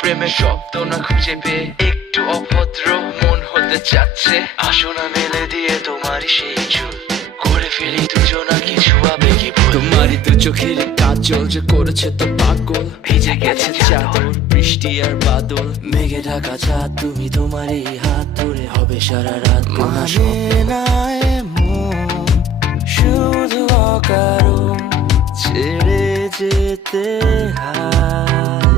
প্রেমের শব্দ না খুঁজে পেয়ে একটু অভদ্র মন হতে চাচ্ছে। আসো না মেলে দিয়ে তোমারই সেই চুল, করে ফেলি দুজনা কিছু আবেগী ভুল। তোমারই দু চোখের কাজল যে করেছে তো পাগল, ভিজে গেছে চাদর বৃষ্টি আর বাদল, মেঘে ঢাকা চাঁদ তুমি তোমারই হাত ধরে হবে সারা রাত। মানে না এমন শুধু অকারণ ছেড়ে যেতে হয়।